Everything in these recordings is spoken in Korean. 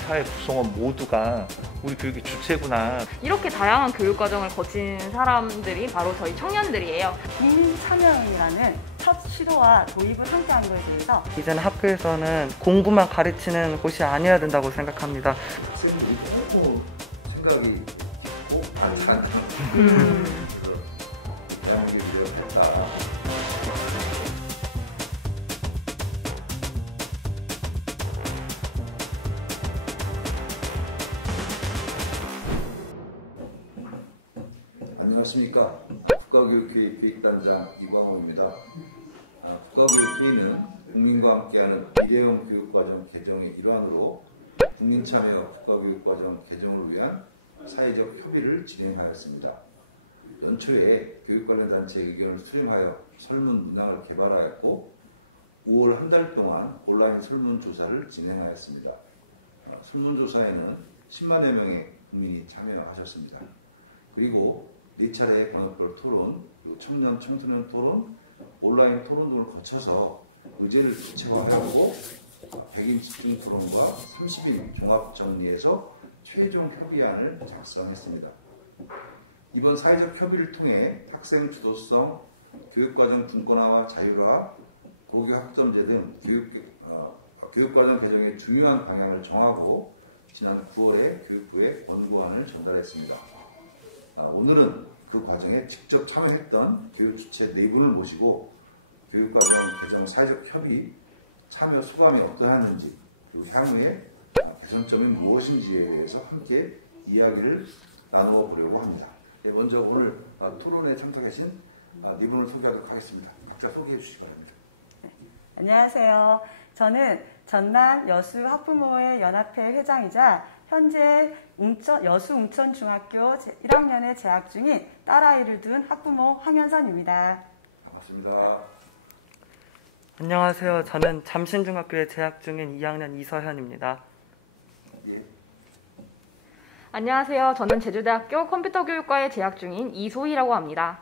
사회 구성원 모두가 우리 교육의 주체구나. 이렇게 다양한 교육 과정을 거친 사람들이 바로 저희 청년들이에요. 국민 참여형이라는 첫 시도와 도입을 함께한 것에 대해서 이제는 학교에서는 공부만 가르치는 곳이 아니어야 된다고 생각합니다. 학생들이 조금 생각이 깊고 많잖아요. 대한민국이 이렇다. 안녕하십니까. 국가교육회의 기획단장 이광호입니다. 국가교육회의는 국민과 함께하는 미래형 교육과정 개정의 일환으로 국민참여 국가교육과정 개정을 위한 사회적 협의를 진행하였습니다. 연초에 교육 관련 단체 의견을 수렴하여 설문 문항을 개발하였고 5월 한 달 동안 온라인 설문조사를 진행하였습니다. 설문조사에는 10만여 명의 국민이 참여하셨습니다. 그리고 4차례의 광역별 토론, 청년 청소년 토론, 온라인 토론 등을 거쳐서 의제를 구체화하고 100인 집중 토론과 30인 종합 정리해서 최종 협의안을 작성했습니다. 이번 사회적 협의를 통해 학생 주도성, 교육과정 분권화와 자율화, 고교 학점제 등 교육과정 개정의 중요한 방향을 정하고 지난 9월에 교육부에 권고안을 전달했습니다. 오늘은 그 과정에 직접 참여했던 교육 주체 4분을 모시고 교육과정 개정 사회적 협의 참여 소감이 어떠했는지 그리고 향후에 개선점이 무엇인지에 대해서 함께 이야기를 나누어 보려고 합니다. 네, 먼저 오늘 토론에 참석하신 4분을 소개하도록 하겠습니다. 각자 소개해 주시기 바랍니다. 네, 안녕하세요. 저는 전남 여수 학부모의 연합회 회장이자 현재 여수 웅천중학교 1학년에 재학 중인 딸아이를 둔 학부모 황현선입니다. 반갑습니다. 안녕하세요. 저는 잠신중학교에 재학 중인 2학년 이서현입니다. 예. 안녕하세요. 저는 제주대학교 컴퓨터교육과에 재학 중인 이소희라고 합니다.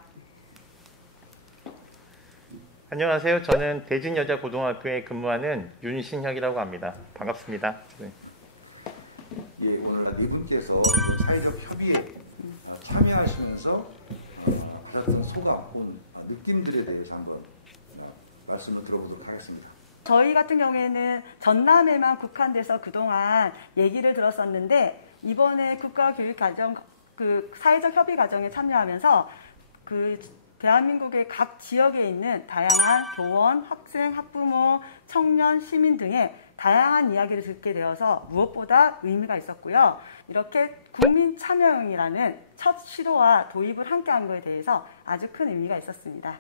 안녕하세요. 저는 대진여자고등학교에 근무하는 윤신혁이라고 합니다. 반갑습니다. 네. 예, 오늘 4분께서 사회적 협의에 참여하시면서 받았던 소감, 느낌들에 대해서 한번 말씀을 들어보도록 하겠습니다. 저희 같은 경우에는 전남에만 국한돼서 그동안 얘기를 들었었는데 이번에 국가교육과정 사회적 협의 과정에 참여하면서 대한민국의 각 지역에 있는 다양한 교원, 학생, 학부모, 청년, 시민 등의 다양한 이야기를 듣게 되어서 무엇보다 의미가 있었고요. 이렇게 국민 참여형이라는 첫 시도와 도입을 함께한 것에 대해서 아주 큰 의미가 있었습니다.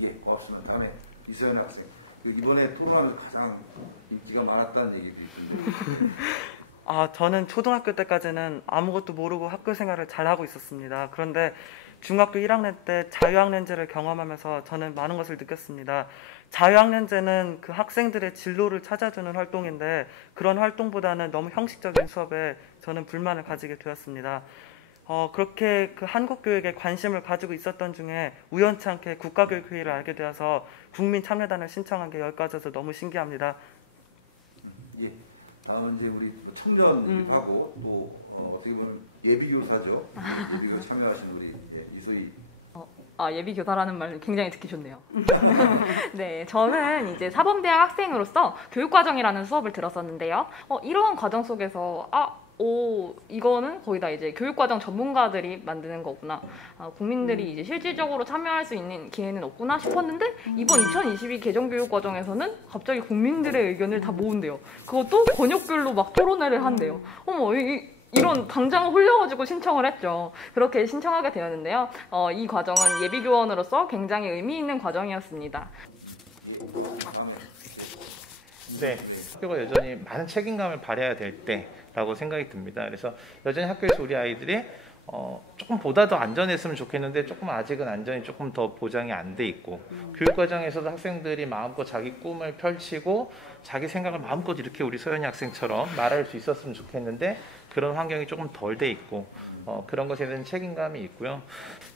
예, 고맙습니다. 다음에 이서연 학생. 이번에 토론하면서 가장 인기가 많았다는 얘기도 있던데. 저는 초등학교 때까지는 아무것도 모르고 학교 생활을 잘하고 있었습니다. 그런데 중학교 1학년 때 자유학년제를 경험하면서 저는 많은 것을 느꼈습니다. 자유학년제는 그 학생들의 진로를 찾아주는 활동인데 그런 활동보다는 너무 형식적인 수업에 저는 불만을 가지게 되었습니다. 그렇게 그 한국교육에 관심을 가지고 있었던 중에 우연치 않게 국가교육회의를 알게 되어서 국민참여단을 신청한 게 여기까지여서 너무 신기합니다. 예, 다음은 이제 우리 청년하고 또 어떻게 보면 예비교사죠. 예비교사 참여하신 우리 이소희. 예비교사라는 말 굉장히 듣기 좋네요. 네, 저는 이제 사범대학 학생으로서 교육과정이라는 수업을 들었었는데요. 이러한 과정 속에서 이거는 거의 다 이제 교육과정 전문가들이 만드는 거구나. 국민들이 이제 실질적으로 참여할 수 있는 기회는 없구나 싶었는데 이번 2022 개정교육과정에서는 갑자기 국민들의 의견을 다 모은대요. 그것도 권역별로 막 토론회를 한대요. 이런 당장을 홀려가지고 신청을 했죠. 그렇게 신청하게 되었는데요. 이 과정은 예비교원으로서 굉장히 의미 있는 과정이었습니다. 네, 학교가 여전히 많은 책임감을 발휘해야 될 때라고 생각이 듭니다. 그래서 여전히 학교에서 우리 아이들이 조금 보다 더 안전했으면 좋겠는데 조금 아직은 안전이 조금 더 보장이 안 돼 있고 교육 과정에서도 학생들이 마음껏 자기 꿈을 펼치고 자기 생각을 마음껏 이렇게 우리 소연이 학생처럼 말할 수 있었으면 좋겠는데 그런 환경이 조금 덜 돼 있고 그런 것에 대한 책임감이 있고요.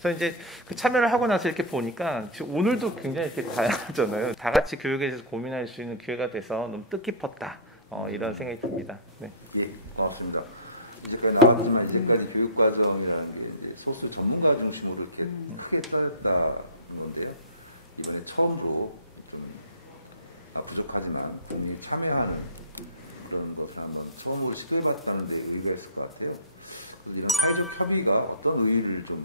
그래서 이제 그 참여를 하고 나서 이렇게 보니까 지금 오늘도 굉장히 이렇게 다양하잖아요. 다 같이 교육에 대해서 고민할 수 있는 기회가 돼서 너무 뜻깊었다. 이런 생각이 듭니다. 네. 예, 고맙습니다. 이제까지 나왔지만 이제까지 교육과정이라는 게 이제 소수 전문가 중심으로 이렇게 크게 펴졌다는 건데요. 이번에 처음으로 좀 부족하지만 국민 참여하는 그런 것을 한번 처음으로 시도해봤다는 데 의미가 있을 것 같아요. 이런 사회적 협의가 어떤 의의를 좀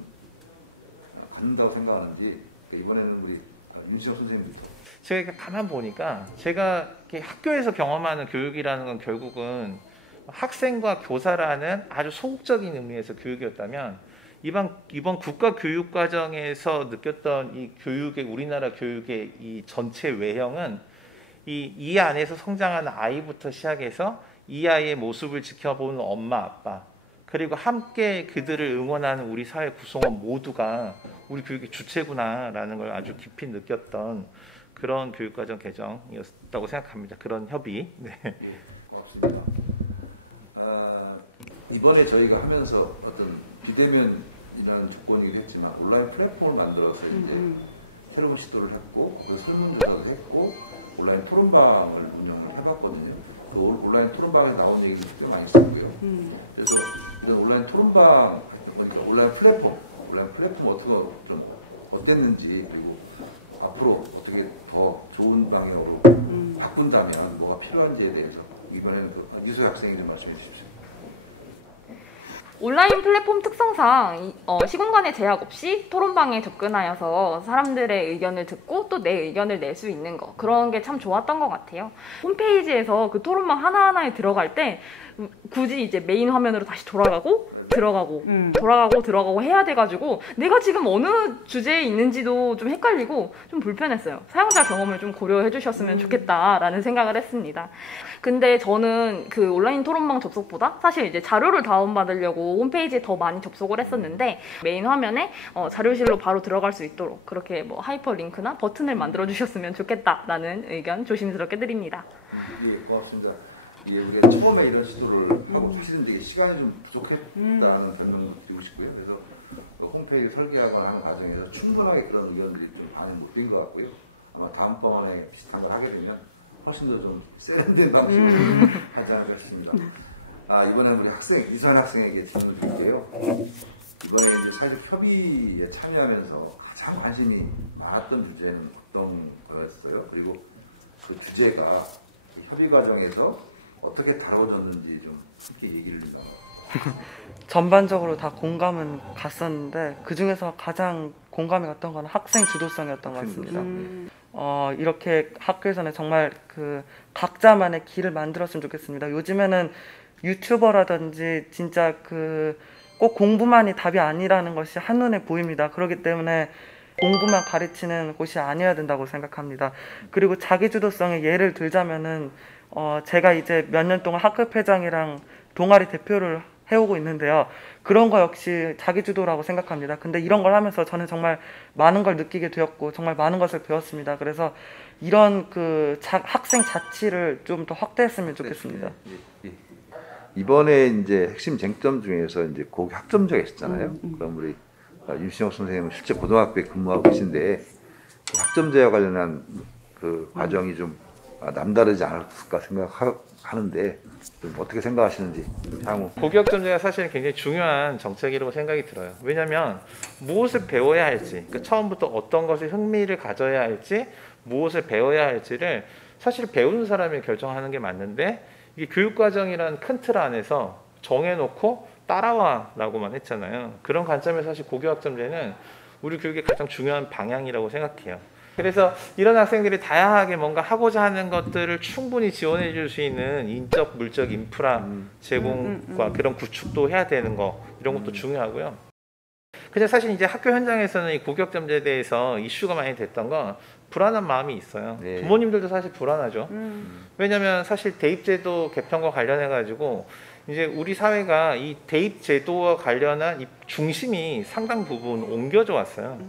갖는다고 생각하는지 이번에는 우리 임시영 선생님부터. 제가 가만 보니까 제가 학교에서 경험하는 교육이라는 건 결국은 학생과 교사라는 아주 소극적인 의미에서 교육이었다면 이번 국가교육과정에서 느꼈던 이 교육의 우리나라 교육의 이 전체 외형은 이 안에서 성장하는 아이부터 시작해서 이 아이의 모습을 지켜보는 엄마 아빠 그리고 함께 그들을 응원하는 우리 사회 구성원 모두가 우리 교육의 주체구나라는 걸 아주 깊이 느꼈던 그런 교육과정 개정이었다고 생각합니다. 그런 협의. 네. 고맙습니다. 이번에 저희가 하면서 어떤 비대면이라는 조건이기도 했지만 온라인 플랫폼을 만들어서 이제 새로운 시도를 했고 그 설문조사도 했고 온라인 토론방을 운영을 해봤거든요. 그 온라인 토론방에 나온 얘기도 꽤 많이 있었고요. 그래서 이런 온라인 토론방, 온라인 플랫폼 어떻게 좀 어땠는지 그리고 앞으로 어떻게 더 좋은 방향으로 바꾼다면 뭐가 필요한지에 대해서 이번에는 이소희 학생이 좀 말씀해 주십시오. 온라인 플랫폼 특성상 시공간의 제약 없이 토론방에 접근하여서 사람들의 의견을 듣고 또 내 의견을 낼 수 있는 거 그런 게 참 좋았던 것 같아요. 홈페이지에서 그 토론방 하나하나에 들어갈 때 굳이 이제 메인 화면으로 다시 들어가고 들어가고 해야 돼가지고 내가 지금 어느 주제에 있는지도 좀 헷갈리고 좀 불편했어요. 사용자 경험을 좀 고려해 주셨으면 좋겠다라는 생각을 했습니다. 근데 저는 그 온라인 토론방 접속보다 사실 이제 자료를 다운받으려고 홈페이지에 더 많이 접속을 했었는데 메인 화면에 자료실로 바로 들어갈 수 있도록 그렇게 뭐 하이퍼링크나 버튼을 만들어 주셨으면 좋겠다라는 의견 조심스럽게 드립니다. 예, 고맙습니다. 예, 우리가 처음에 이런 시도를 하고 사실은 이제 시간이 좀 부족했다는 변명을 드리고 싶고요. 그래서 홈페이지 설계하거나 하는 과정에서 충분하게 그런 의견들이 좀 반응 못 된 것 같고요. 아마 다음번에 비슷한 걸 하게 되면 훨씬 더 좀 세련된 방식으로 하지 않을까 싶습니다. 이번에는 우리 이선 학생에게 질문을 드릴게요. 이번에 이제 사회적 협의에 참여하면서 가장 관심이 많았던 주제는 어떤 거였어요? 그리고 그 주제가 협의 과정에서 어떻게 다뤄졌는지 좀 함께 얘기를 좀. 전반적으로 다 공감은 갔었는데 그 중에서 가장 공감이 갔던 건 학생 주도성이었던 것 같습니다. 이렇게 학교에서는 정말 그 각자만의 길을 만들었으면 좋겠습니다. 요즘에는 유튜버라든지 진짜 그 꼭 공부만이 답이 아니라는 것이 한눈에 보입니다. 그렇기 때문에 공부만 가르치는 곳이 아니어야 된다고 생각합니다. 그리고 자기주도성의 예를 들자면은 제가 이제 몇 년 동안 학급회장이랑 동아리 대표를 해오고 있는데요. 그런 거 역시 자기주도라고 생각합니다. 근데 이런 걸 하면서 저는 정말 많은 걸 느끼게 되었고 정말 많은 것을 배웠습니다. 그래서 이런 그 학생 자치를 좀 더 확대했으면 좋겠습니다. 예. 이번에 이제 핵심 쟁점 중에서 이제 고교 학점제가 있었잖아요. 그럼 우리 윤신혁 선생님은 실제 고등학교에 근무하고 계신데 그 학점제와 관련한 그 과정이 좀 남다르지 않을까 생각하는데 좀 어떻게 생각하시는지 향후. 고교학점제가 사실 굉장히 중요한 정책이라고 생각이 들어요. 왜냐하면 무엇을 배워야 할지, 그러니까 처음부터 어떤 것에 흥미를 가져야 할지, 무엇을 배워야 할지를 사실 배우는 사람이 결정하는 게 맞는데 이게 교육과정이라는 큰 틀 안에서 정해놓고 따라와라고만 했잖아요. 그런 관점에서 사실 고교학점제는 우리 교육의 가장 중요한 방향이라고 생각해요. 그래서 이런 학생들이 다양하게 뭔가 하고자 하는 것들을 충분히 지원해 줄 수 있는 인적, 물적 인프라 제공과 그런 구축도 해야 되는 거 이런 것도 중요하고요. 근데 사실 이제 학교 현장에서는 이 고교학점제에 대해서 이슈가 많이 됐던 건 불안한 마음이 있어요. 네. 부모님들도 사실 불안하죠. 왜냐하면 사실 대입제도 개편과 관련해 가지고 이제 우리 사회가 이 대입제도와 관련한 이 중심이 상당 부분 옮겨져 왔어요.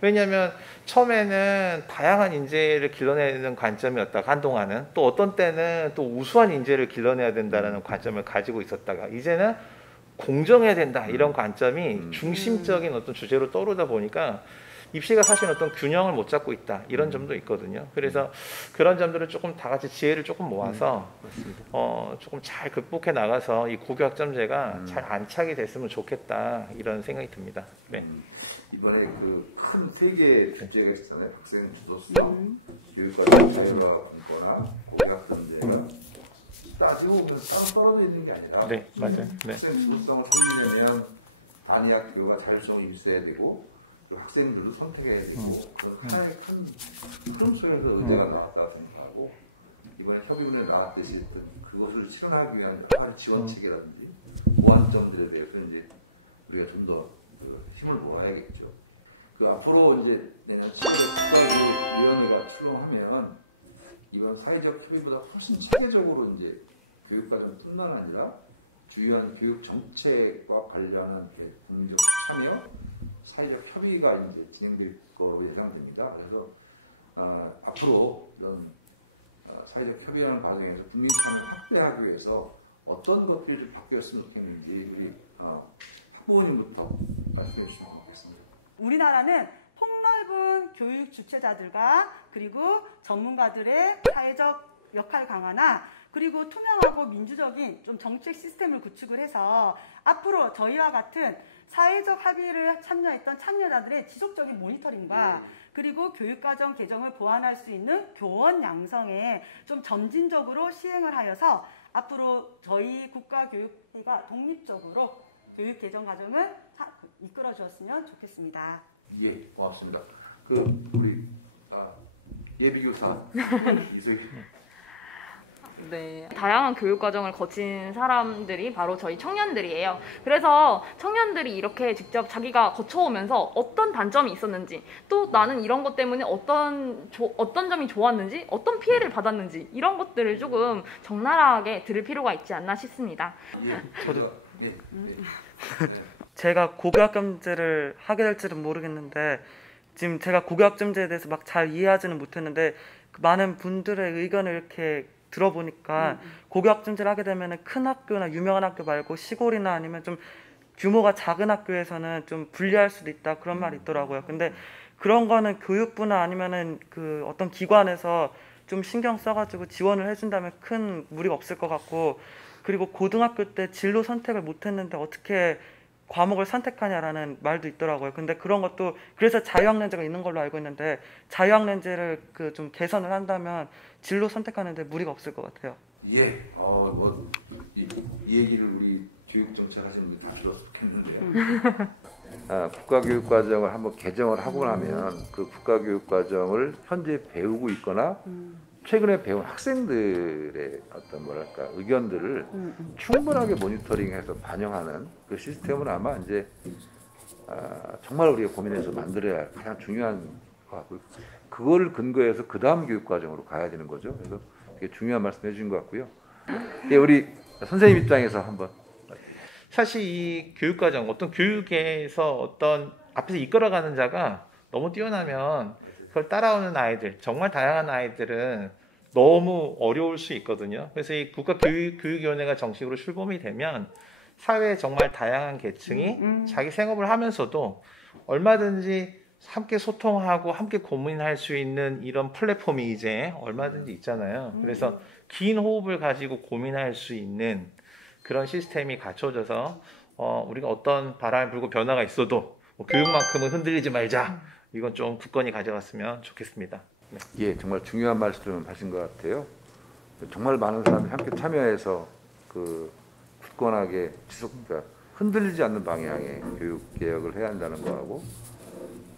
왜냐하면 처음에는 다양한 인재를 길러내는 관점이었다가 한동안은 또 어떤 때는 또 우수한 인재를 길러내야 된다는 관점을 가지고 있었다가 이제는 공정해야 된다 이런 관점이 중심적인 어떤 주제로 떠오르다 보니까 입시가 사실 어떤 균형을 못 잡고 있다 이런 점도 있거든요. 그래서 그런 점들을 조금 다 같이 지혜를 조금 모아서 조금 잘 극복해 나가서 이 고교 학점제가 잘 안착이 됐으면 좋겠다 이런 생각이 듭니다. 네. 이번에 그 큰 세 개의 주제가 있잖아요. 학생 주도성, 교육과정 자율화 분과나 고교 학점제가 따지고 보면 따로 떨어져 있는 게 아니라 네, 맞아요. 네. 학생 주도성을 살리려면 단위학 교육과 자율성이 있어야 되고 학생들도 선택해야 되고 그 하나의 큰 흐름 속에서 의제가 나왔다고 생각하고 이번에 협의문에 나왔듯이 그것을 실현하기 위한 여러 지원 체계라든지 보완점들에 대해서 이제 우리가 좀 더 힘을 모아야겠죠. 그 앞으로 이제 내년 7월에 국가교육위원회가 출범하면 이번 사회적 협의보다 훨씬 체계적으로 이제 교육과정뿐만 아니라 주요한 교육 정책과 관련한 국민적 참여, 사회적 협의가 이제 진행될 거로 예상됩니다. 그래서 앞으로 이런 사회적 협의하는 과정에서 국민 참여 확대하기 위해서 어떤 것들이 좀 바뀌었으면 좋겠는지 우리 학부모님부터 말씀해 주시면 고맙겠습니다. 우리나라는 폭넓은 교육 주체자들과 그리고 전문가들의 사회적 역할 강화나 그리고 투명하고 민주적인 좀 정책 시스템을 구축을 해서 앞으로 저희와 같은 사회적 합의를 참여했던 참여자들의 지속적인 모니터링과 그리고 교육과정 개정을 보완할 수 있는 교원 양성에 좀 점진적으로 시행을 하여서 앞으로 저희 국가교육회가 독립적으로 교육 개정 과정을 이끌어 주었으면 좋겠습니다. 예, 고맙습니다. 우리 예비교사 이세기. 네, 다양한 교육 과정을 거친 사람들이 바로 저희 청년들이에요. 그래서 청년들이 이렇게 직접 자기가 거쳐오면서 어떤 단점이 있었는지, 또 나는 이런 것 때문에 어떤 점이 좋았는지, 어떤 피해를 받았는지 이런 것들을 조금 적나라하게 들을 필요가 있지 않나 싶습니다. 예, 저도 네. 제가 고교학점제를 하게 될지는 모르겠는데 지금 제가 고교학점제에 대해서 막 잘 이해하지는 못했는데 많은 분들의 의견을 이렇게 들어보니까 고교학점제를 하게 되면 큰 학교나 유명한 학교 말고 시골이나 아니면 좀 규모가 작은 학교에서는 좀 불리할 수도 있다 그런 말이 있더라고요. 근데 그런 거는 교육부나 아니면은 그 어떤 기관에서 좀 신경 써가지고 지원을 해준다면 큰 무리가 없을 것 같고, 그리고 고등학교 때 진로 선택을 못했는데 어떻게 과목을 선택하냐라는 말도 있더라고요. 근데 그런 것도 그래서 자유학년제가 있는 걸로 알고 있는데 자유학년제를 좀 개선을 한다면 진로 선택하는데 무리가 없을 것 같아요. 예, 이 얘기를 우리 교육정책 하시는 분들 다 들었으면 좋겠는데요. 국가교육과정을 한번 개정을 하고 나면 그 국가교육과정을 현재 배우고 있거나 최근에 배운 학생들의 어떤 뭐랄까 의견들을 충분하게 모니터링해서 반영하는 그 시스템은 아마 이제 정말 우리가 고민해서 만들어야 할 가장 중요한 것 같고요. 그거를 근거해서 그 다음 교육과정으로 가야 되는 거죠. 그래서 되게 중요한 말씀 해주신 것 같고요. 예, 우리 선생님 입장에서 한번. 사실 이 교육과정, 어떤 교육에서 어떤 앞에서 이끌어가는 자가 너무 뛰어나면 그걸 따라오는 아이들, 정말 다양한 아이들은 너무 어려울 수 있거든요. 그래서 이 국가교육위원회가 정식으로 출범이 되면 사회의 정말 다양한 계층이 자기 생업을 하면서도 얼마든지 함께 소통하고 함께 고민할 수 있는 이런 플랫폼이 이제 얼마든지 있잖아요. 그래서 긴 호흡을 가지고 고민할 수 있는 그런 시스템이 갖춰져서 우리가 어떤 바람이 불고 변화가 있어도 교육만큼은 흔들리지 말자. 이건 좀 굳건히 가져갔으면 좋겠습니다. 네. 예, 정말 중요한 말씀 하신 것 같아요. 정말 많은 사람이 함께 참여해서 그 굳건하게 그러니까 흔들리지 않는 방향의 교육 개혁을 해야 한다는 거하고,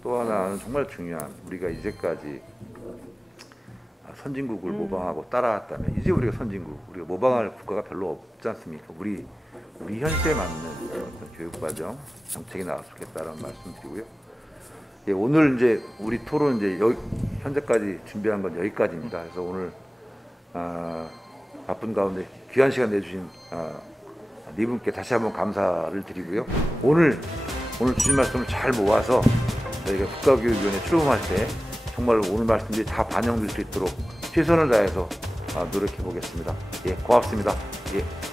또 하나는 정말 중요한, 우리가 이제까지 선진국을 모방하고 따라왔다면 이제 우리가 선진국, 우리가 모방할 국가가 별로 없지 않습니까? 우리 현실에 맞는 어떤 교육과정 정책이 나왔으면 좋겠다는 말씀드리고요. 예, 오늘 이제 우리 토론 이제 현재까지 준비한 건 여기까지입니다. 그래서 오늘 바쁜 가운데 귀한 시간 내주신 네 분께 다시 한번 감사를 드리고요. 오늘 주신 말씀을 잘 모아서 저희가 국가교육위원회 출범할 때 정말 오늘 말씀들이 다 반영될 수 있도록 최선을 다해서 노력해 보겠습니다. 예, 고맙습니다. 예.